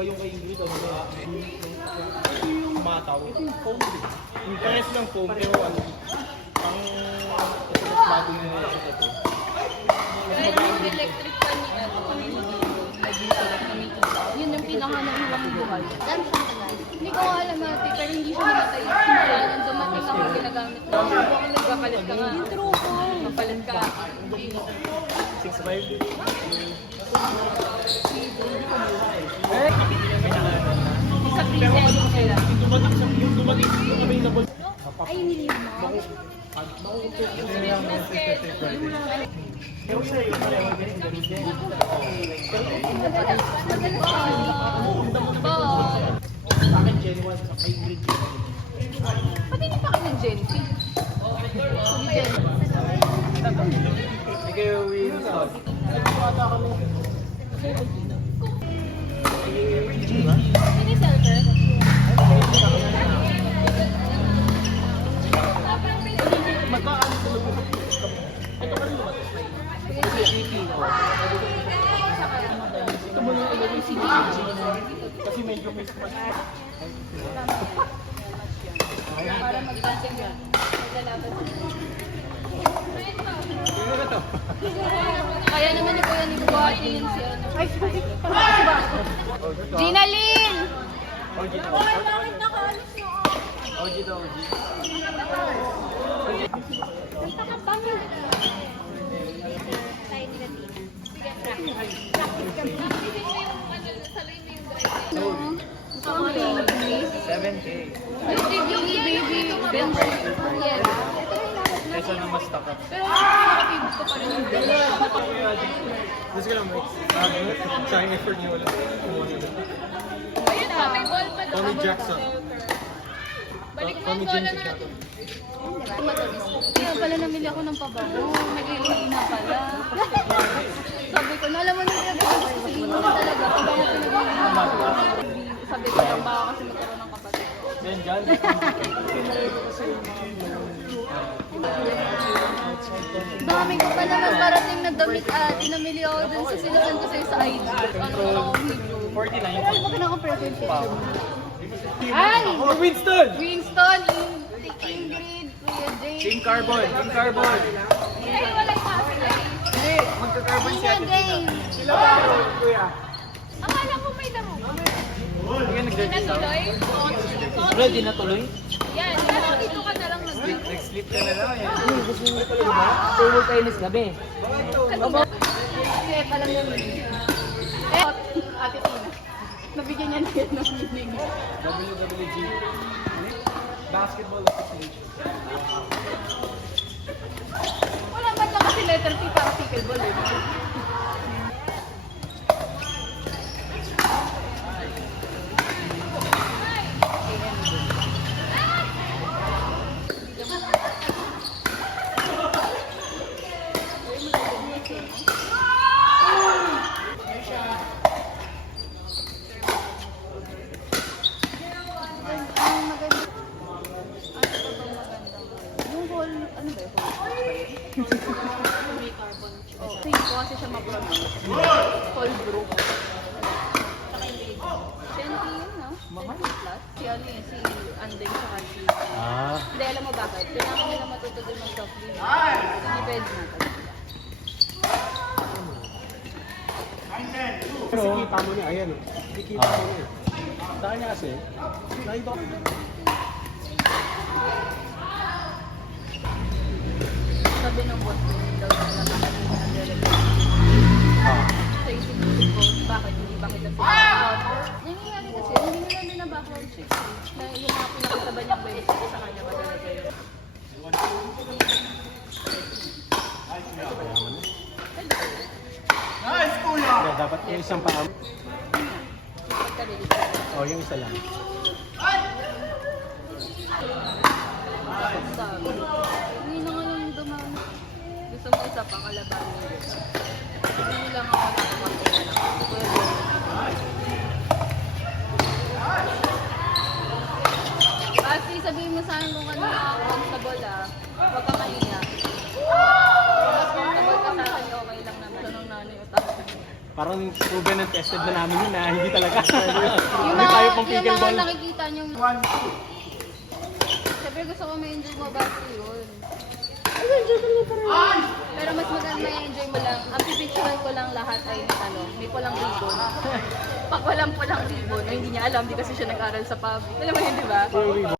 Iba yung kay Ingrid, ano na, yung mataw. Ito yung foam. Yung pares ng foam, pero ano, ang mas bago yung mga ito. Kaya yung electric fan ni yun yung pinaka-nahiwang buhay. Hindi ko alam ate, pero hindi siya namatay. Simula nung dumating ako ginagamit ko. Magpapalit ka nga. Yung true ko. Magpalit ka. 6'5". Isa present sila. Yung dumating available. Ay, hindi mo. Pero siya yung pareho din, ganun din. Sa akin, Gen 1, sa kay Ingrid. Pati hindi pa kayo ng Gen P. Hindi kayo Winston. Nagpapata kami. Hindi selfer. Magkaano sa loob? Ito pa rin naman. Kasi GP. Ito mo yung ilagay si GP. Kasi medyo may smash. Para mag-dancing yan. Kaya naman ni Kuya ni Buhati yun si ano. Ay, Gina Lynn! OG daw. OG daw, OG. Ang baby. 7K. Yung baby bench. Yes. Kesa na mas takat. Pero nakakapibig ko pa rin yung bench. Gusto ko lang may sayang effort niyo ulit. Ayun na, may ball pa doon. Tommy Jackson. Balik mo Tommy yung bola James natin. Kaya pala namili ako ng pabango. Nag-iingi na pala. Sabi ko, alam mo nung pinag-iingi mo na talaga. Pabango pinag-iingi. Sabi ko lang baka kasi magkaroon ng kapatid. Yan dyan. Dami ko pa naman parating na damit ate. Namili ako dun sa sinusan ko sa'yo sa IG. Ano ko na akong video. 49 yung Ay, baka na akong present picture. Ay! Oh, Winston! Winston, Ingrid, Kuya Jay. Team Carbon! Team Carbon! Ay, wala yung mga sila. Hindi! Magka-carbon Hindi siya. na game. Sila ba? Kuya. Akala ko may damo. Hindi ka Hindi nag-dirty na sound. tuloy. Ready na tuloy? Yan, kaya dito ka na lang nag-sleep. Nag-sleep ka na lang. Yan. Tulog kayo nis gabi. Kaya pa lang naman. Eh, Ate Tina. Nabigyan niya na yan ng meaning. WWG. Basketball Association. Wala man lang kasi letter P para pickleball eh. Yung whole, ano ba yun? May carbon. Oh, hindi ko kasi siya ma-pronounce. Whole brew. Saka yung baby. Senti yun, no? Mahal. Plus, si ano yun, si Andeng sa si... Hindi, alam mo bakit? Kailangan nila matuto din ng soft drink. Depends na. Pero, kita mo na, ayan. Kikita mo na. Sa kanya kasi, nakita ko. Sabi ng boss ko, daw na lang kanina nag-direct. Sa isip-isip ko, bakit hindi ba kita nangyayari kasi, hindi nila din na background check. Na yung mga pinakita ba niyang website sa kanya ba talaga yun? Nice, kuya! Dapat yung isang paa. Pagka-release. Oh, yung isa lang. Sabi. Hindi na nga yung dumaan. Gusto mo isa pang kalaban mo. Hindi lang ako nakamakita lang. Kasi sabihin mo sa akin kung ano na comfortable huwag ka mahiya. Kung comfortable ka sa akin, okay lang naman. Tanong nanay o tapos. Parang proven and tested na namin yun na hindi talaga. Yung Hindi tayo pang yung mga pickleball. nakikita nyo. Siyempre gusto ko may enjoy mo ba yun. Pero mas maganda may enjoy mo lang. Ang pipicturean ko lang lahat ay may pulang ribbon. Pag walang pulang ribbon, o hindi niya alam, di kasi siya nag-aral sa pub. Alam mo yun, di ba?